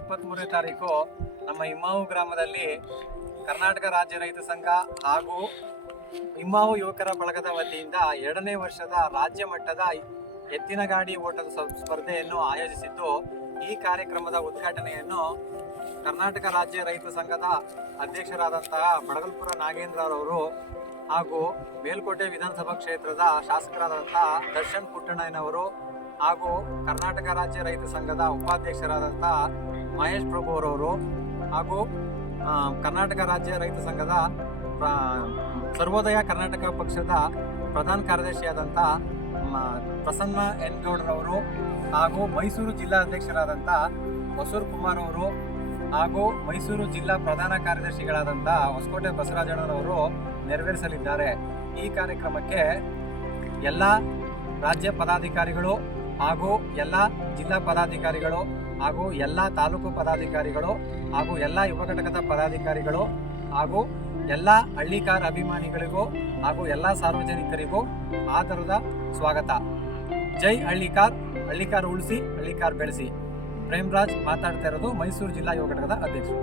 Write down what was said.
23ನೇ ತಾರೀಕು ನಮ್ಮ ಇಮ್ಮಾವು ಗ್ರಾಮದಲ್ಲಿ ಕರ್ನಾಟಕ ರಾಜ್ಯ ರೈತ ಸಂಘ ಹಾಗೂ ಇಮ್ಮಾವು ಯುವಕರ ಬಳಗದ ವತಿಯಿಂದ 2ನೇ ವರ್ಷದ ರಾಜ್ಯ ಮಟ್ಟದ ಎತ್ತಿನ ಗಾಡಿ ಓಟದ ಸ್ಪರ್ಧೆಯನ್ನು ಆಯೋಜಿಸಿದ್ದು, ಈ ಕಾರ್ಯಕ್ರಮದ ಉದ್ಘಾಟನೆಯನ್ನು ಕರ್ನಾಟಕ ರಾಜ್ಯ ರೈತ ಸಂಘದ ಅಧ್ಯಕ್ಷರಾದಂತಹ ಬಡಗಲ್ಪುರ ನಾಗೇಂದ್ರರವರು ಹಾಗೂ ಮೇಲ್ಕೋಟೆ ವಿಧಾನಸಭಾ ಕ್ಷೇತ್ರದ ಶಾಸಕರಾದಂತಹ ದರ್ಶನ್ ಪುಟ್ಟಣ್ಣನವರು ಹಾಗೂ ಕರ್ನಾಟಕ ರಾಜ್ಯ ರೈತ ಸಂಘದ ಉಪಾಧ್ಯಕ್ಷರಾದಂತಹ ಮಹೇಶ್ ಪ್ರಭು ಅವರವರು ಹಾಗೂ ಕರ್ನಾಟಕ ರಾಜ್ಯ ರೈತ ಸಂಘದ ಸರ್ವೋದಯ ಕರ್ನಾಟಕ ಪಕ್ಷದ ಪ್ರಧಾನ ಕಾರ್ಯದರ್ಶಿಯಾದಂಥ ಪ್ರಸನ್ನ ಎನ್ ಗೌಡ್ರವರು ಹಾಗೂ ಮೈಸೂರು ಜಿಲ್ಲಾ ಅಧ್ಯಕ್ಷರಾದಂಥ ಹೊಸೂರು ಕುಮಾರ್ ಅವರು ಹಾಗೂ ಮೈಸೂರು ಜಿಲ್ಲಾ ಪ್ರಧಾನ ಕಾರ್ಯದರ್ಶಿಗಳಾದಂಥ ಹೊಸಕೋಟೆ ಬಸವರಾಜಣ್ಣನವರು ನೆರವೇರಿಸಲಿದ್ದಾರೆ. ಈ ಕಾರ್ಯಕ್ರಮಕ್ಕೆ ಎಲ್ಲ ರಾಜ್ಯ ಪದಾಧಿಕಾರಿಗಳು ಹಾಗೂ ಎಲ್ಲ ಜಿಲ್ಲಾ ಪದಾಧಿಕಾರಿಗಳು ಹಾಗೂ ಎಲ್ಲ ತಾಲೂಕು ಪದಾಧಿಕಾರಿಗಳು ಹಾಗೂ ಎಲ್ಲ ಯುವ ಘಟಕದ ಪದಾಧಿಕಾರಿಗಳು ಹಾಗೂ ಎಲ್ಲ ಹಳ್ಳಿಕಾರ್ ಅಭಿಮಾನಿಗಳಿಗೂ ಹಾಗೂ ಎಲ್ಲ ಸಾರ್ವಜನಿಕರಿಗೂ ಆದರದ ಸ್ವಾಗತ. ಜೈ ಹಳ್ಳಿಕಾರ್, ಹಳ್ಳಿಕಾರ್ ಉಳಿಸಿ, ಹಳ್ಳಿಕಾರ್ ಬೆಳೆಸಿ. ಪ್ರೇಮ್ರಾಜ್ ಮಾತಾಡ್ತಾ ಇರೋದು, ಮೈಸೂರು ಜಿಲ್ಲಾ ಯುವ ಘಟಕದ ಅಧ್ಯಕ್ಷರು.